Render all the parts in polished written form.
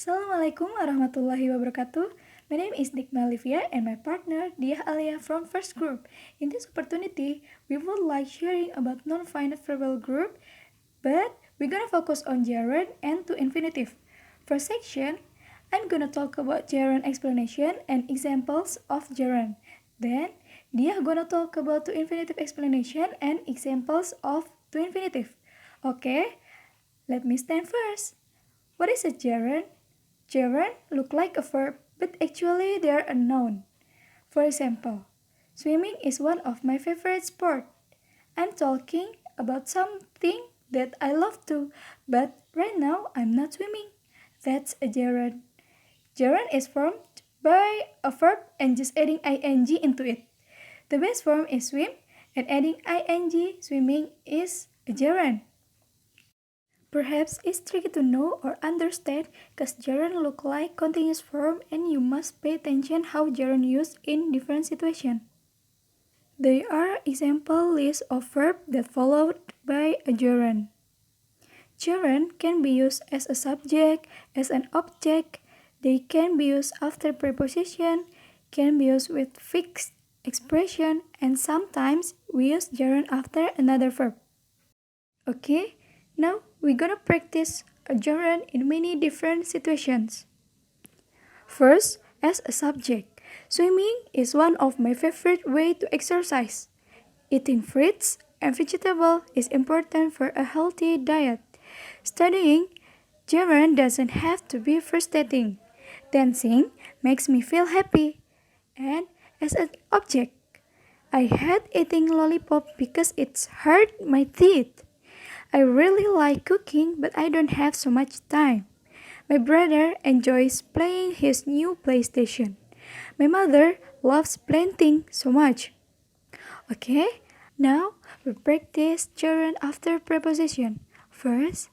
Assalamualaikum warahmatullahi wabarakatuh. My name is Nikma Livia and my partner Diah Alia from First Group. In this opportunity, we would like sharing about non-finite verbal group, but we're gonna focus on gerund and to infinitive. First section, I'm gonna talk about gerund explanation and examples of gerund. Then, Diah gonna talk about to infinitive explanation and examples of to infinitive. Okay, let me stand first. What is a gerund? Gerund look like a verb, but actually they are a noun. For example, swimming is one of my favorite sport. I'm talking about something that I love to, but right now I'm not swimming. That's a gerund. Gerund is formed by a verb and just adding ing into it. The best form is swim, and adding ing swimming is a gerund. Perhaps it's tricky to know or understand because gerund look like continuous form and you must pay attention how gerund used in different situations. There are example lists of verbs that followed by a gerund. Gerund can be used as a subject, as an object, they can be used after preposition, can be used with fixed expression, and sometimes we use gerund after another verb. Okay, now we're gonna practice a gerund in many different situations. First, as a subject, swimming is one of my favorite way to exercise. Eating fruits and vegetables is important for a healthy diet. Studying gerund doesn't have to be frustrating. Dancing makes me feel happy. And as an object, I hate eating lollipop because it's hurt my teeth. I really like cooking, but I don't have so much time. My brother enjoys playing his new PlayStation. My mother loves planting so much. Okay, now we practice gerund after preposition. First,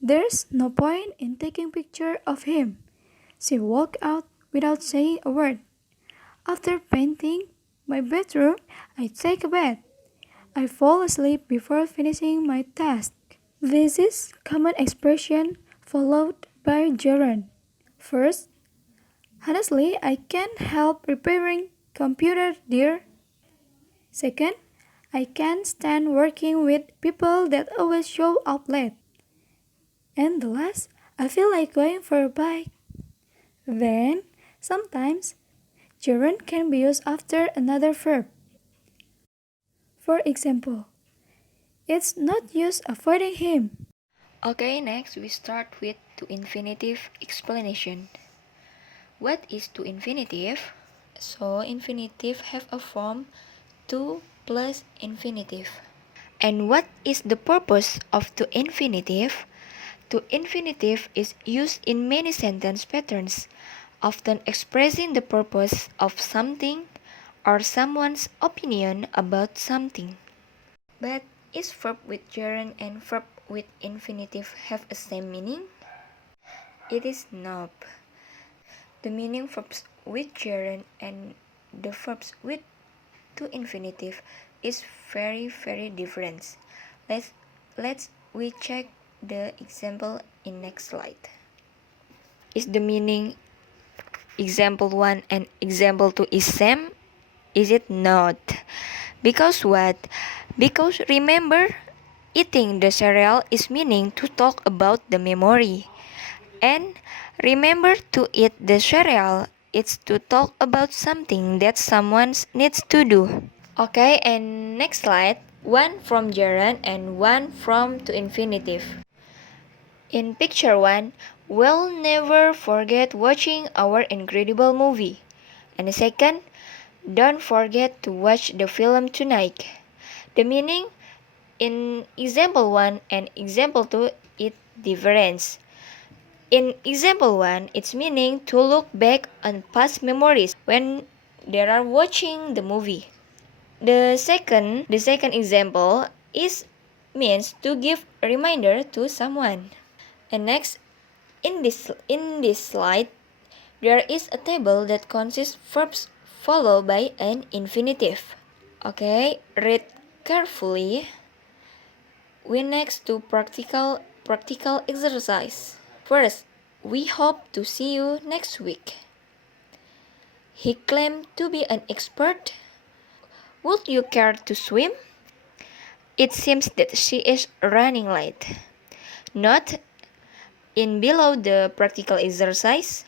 there's no point in taking picture of him. She walked out without saying a word. After painting my bedroom, I take a bath. I fall asleep before finishing my task. This is common expression followed by gerund. First, honestly, I can't help repairing computer, dear. Second, I can't stand working with people that always show up late. And the last, I feel like going for a bike. Then, sometimes, gerund can be used after another verb. For example, it's not use avoiding him. Okay, next we start with to infinitive explanation. What is to infinitive? So infinitive have a form to plus infinitive. And what is the purpose of to infinitive? To infinitive is used in many sentence patterns, often expressing the purpose of something or someone's opinion about something. But is verb with gerund and verb with infinitive have a same meaning? It is not. The meaning verbs with gerund and the verbs with to infinitive is very different. Let's we check the example in next slide. Is the meaning example 1 and example 2 is same? Is it not? Because what? Because remember, eating the cereal is meaning to talk about the memory. And remember to eat the cereal, it's to talk about something that someone needs to do. Okay, and next slide, one from gerund and one from to infinitive. In picture 1, we'll never forget watching our incredible movie. And the second, don't forget to watch the film tonight. The meaning in example 1 and example 2 it difference. In example 1, its meaning to look back on past memories when they are watching the movie. The second example is means to give a reminder to someone. And next, in this slide, there is a table that consists verbs followed by an infinitive. Okay, read carefully. We next to practical exercise. First, We hope to see you next week. He claimed to be an expert. Would you care to swim? It seems that she is running late. Note in below the practical exercise.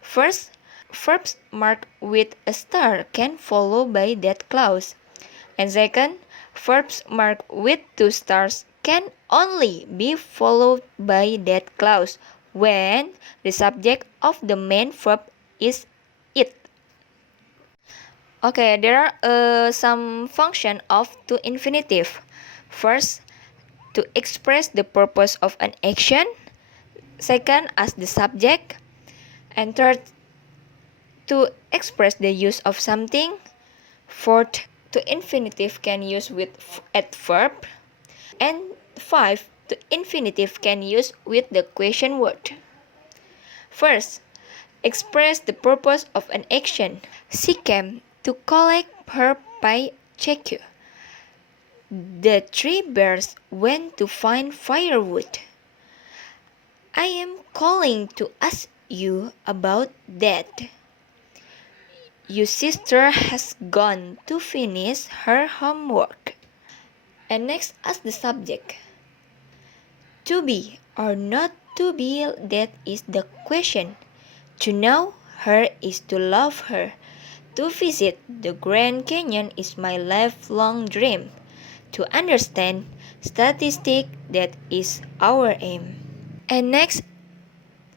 First, verbs marked with a star can follow by that clause. And second, verbs marked with two stars can only be followed by that clause when the subject of the main verb is it. Okay, there are some function of to infinitive. First, to express the purpose of an action. Second, as the subject. And third, to express the use of something. Fourth, to infinitive can use with adverb. And five, to infinitive can use with the question word. First, express the purpose of an action. She came to collect her paycheck. The three bears went to find firewood. I am calling to ask you about that. Your sister has gone to finish her homework. And next, ask the subject. To be or not to be, that is the question. To know her is to love her. To visit the Grand Canyon is my lifelong dream. To understand statistics, that is our aim. And next,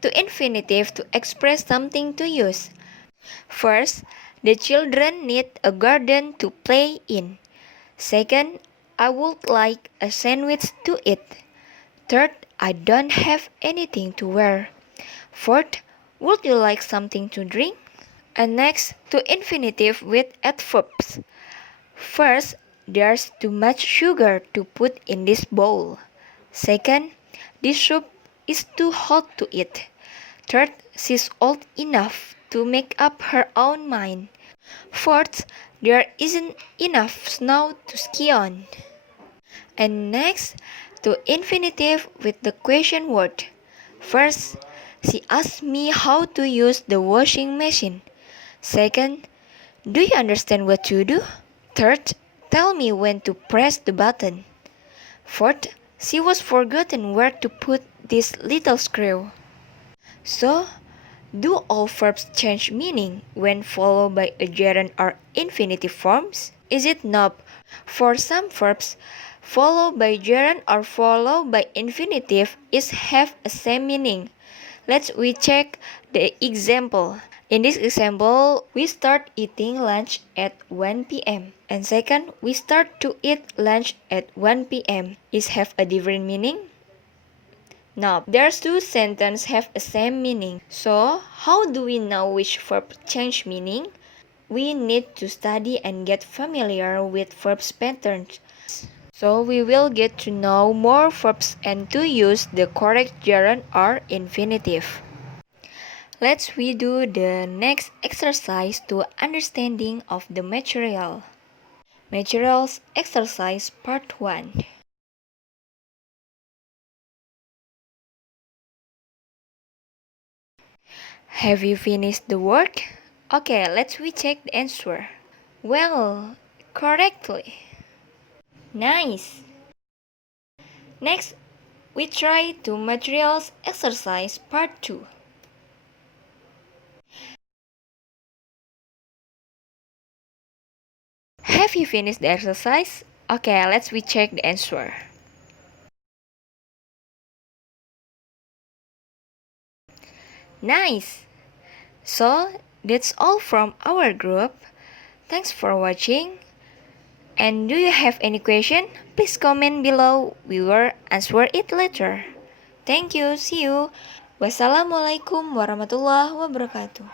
to infinitive, to express something to use. First, the children need a garden to play in. Second, I would like a sandwich to eat. Third, I don't have anything to wear. Fourth, would you like something to drink? And next, to infinitive with adverbs. First, there's too much sugar to put in this bowl. Second, this soup is too hot to eat. Third, she's old enough to make up her own mind. Fourth, there isn't enough snow to ski on. And next, to infinitive with the question word. First, she asked me how to use the washing machine. Second, do you understand what to do? Third, tell me when to press the button. Fourth, she was forgotten where to put this little screw. So, do all verbs change meaning when followed by a gerund or infinitive forms? Is it not? For some verbs, followed by gerund or followed by infinitive is have a same meaning. Let's we check the example. In this example, we start eating lunch at 1 p.m. And second, we start to eat lunch at 1 p.m. Is have a different meaning? No, there's two sentences have the same meaning. So, how do we know which verb change meaning? We need to study and get familiar with verbs patterns. So, we will get to know more verbs and to use the correct gerund or infinitive. Let's redo the next exercise to understanding of the material. Materials exercise part 1. Have you finished the work? Okay, let's recheck the answer. Well, correctly. Nice. Next, we try to materials exercise part 2. Have you finished the exercise? Okay, let's recheck the answer. Nice. So, that's all from our group. Thanks for watching. And do you have any question? Please comment below. We will answer it later. Thank you. See you. Wassalamualaikum warahmatullahi wabarakatuh.